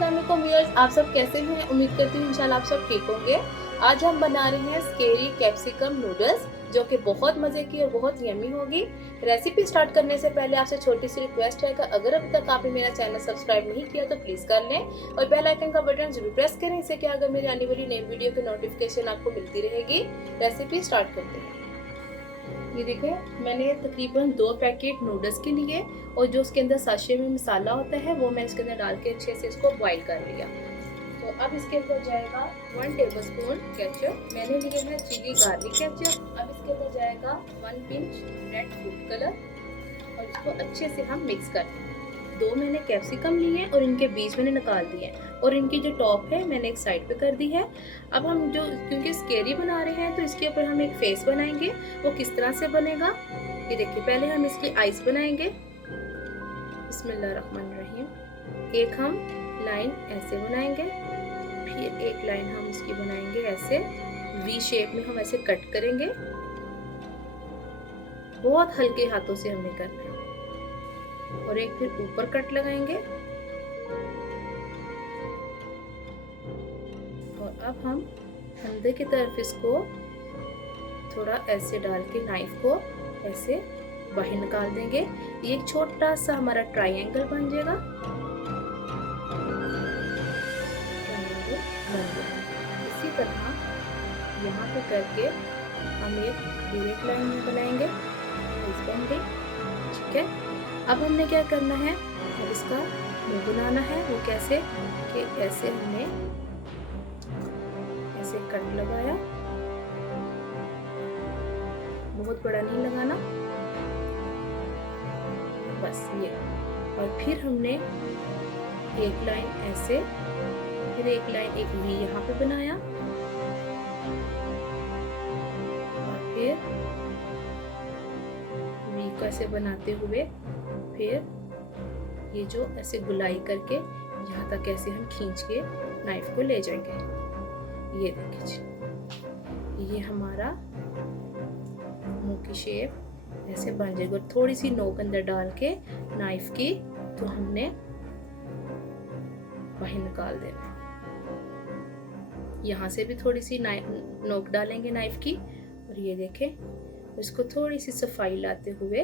अस्सलाम वालेकुम व्यूअर्स, आप सब कैसे हैं? उम्मीद करती हूँ इंशाल्लाह आप सब ठीक होंगे। आज हम बना रहे हैं स्केरी कैप्सिकम नूडल्स, जो कि बहुत मज़े की और बहुत यम्मी होगी। रेसिपी स्टार्ट करने से पहले आपसे छोटी सी रिक्वेस्ट है कि अगर अभी तक आपने मेरा चैनल सब्सक्राइब नहीं किया तो प्लीज़ कर लें और बेल आइकन का बटन जरूर प्रेस करें, इससे कि अगर मेरी आने वाली नई वीडियो की नोटिफिकेशन आपको मिलती रहेगी। रेसिपी स्टार्ट करते हैं। ये देखें, मैंने तकरीबन 2 पैकेट नूडल्स के लिए और जो उसके अंदर साशे में मसाला होता है वो मैंने इसके अंदर डाल के अच्छे से इसको बॉईल कर लिया। तो अब इसके अंदर जाएगा 1 टेबलस्पून केचप, मैंने लिए है चिली गार्लिक केचप। अब इसके अंदर जाएगा 1 पिंच रेड फूड कलर और इसको अच्छे से हम मिक्स कर दें। 2 मैंने कैप्सिकम लिए और इनके बीज मैंने निकाल दिए और इनकी जो टॉप है मैंने एक साइड पे कर दी है। अब हम जो क्योंकि स्केरी बना रहे हैं तो इसके ऊपर हम एक फेस बनाएंगे। वो किस तरह से बनेगा ये देखिए। पहले हम इसकी आइज बनाएंगे, बिस्मिल्लाहिर्रहमानिर्रहीम। एक हम लाइन ऐसे बनाएंगे, फिर एक लाइन हम इसकी बनाएंगे ऐसे वी शेप में, हम ऐसे कट करेंगे। बहुत हल्के हाथों से हमें करना है और एक फिर ऊपर कट लगाएंगे। और अब हम अंदर की तरफ इसको थोड़ा ऐसे डाल के नाइफ को ऐसे बाहर निकाल देंगे। ये एक छोटा सा हमारा ट्रायंगल बन जाएगा। इसी तरह यहाँ पे करके हम एक डायरेक्ट लाइन में बनाएंगे। इस बन गई, ठीक है। अब हमने क्या करना है, अब इसका मुंह बनाना है। वो कैसे कि ऐसे हमने ऐसे कट लगाया, बहुत बड़ा नहीं लगाना, बस ये। और फिर हमने एक लाइन ऐसे, फिर एक लाइन एक वी यहाँ पे बनाया और फिर वी को ऐसे बनाते हुए फिर ये जो ऐसे गुलाई करके यहाँ तक ऐसे हम खींच के नाइफ को ले जाएंगे। ये देखिए, ये हमारा मुंह की शेप ऐसे बन जाएगी। और थोड़ी सी नोक अंदर डाल के नाइफ की तो हमने बाहर निकाल देना। यहाँ से भी थोड़ी सी नोक डालेंगे नाइफ की और ये देखें, इसको थोड़ी सी सफाई लाते हुए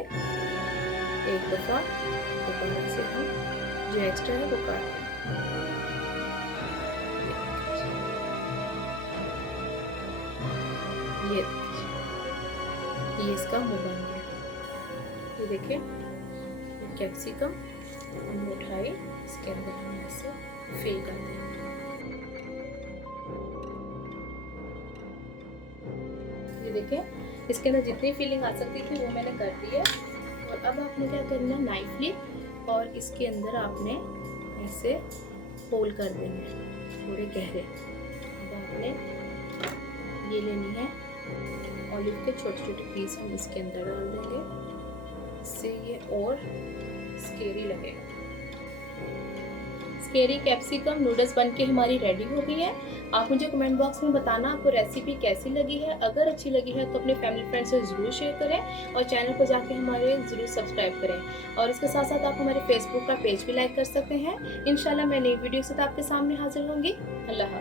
एक दफा दोबारा से हम जो एक्स्ट्रा है वो काट दें। ये इसका मुंह बन गया। ये देखिए, कैप्सिकम हमने उठाई, इसके अंदर हम ऐसे फिल कर देंगे। ये देखिए, इसके अंदर जितनी फीलिंग आ सकती थी वो मैंने कर दी है। और अब आपने क्या करना है, नाइफ ली और इसके अंदर आपने ऐसे होल कर देने हैं थोड़े गहरे। अब आपने ये लेनी है ऑलिव के छोटे छोटे पीस, हम इसके अंदर डाल देंगे, इससे ये और स्केरी लगेगा। स्केरी कैप्सिकम नूडल्स बनके हमारी रेडी हो गई है। आप मुझे कमेंट बॉक्स में बताना आपको रेसिपी कैसी लगी है। अगर अच्छी लगी है तो अपने फैमिली फ्रेंड्स से ज़रूर शेयर करें और चैनल को जाके हमारे ज़रूर सब्सक्राइब करें। और इसके साथ साथ आप हमारे फेसबुक का पेज भी लाइक कर सकते हैं। इंशाल्लाह मैं नई वीडियो से आपके सामने हाजिर होंगी। अल्लाह हाफ़िज़।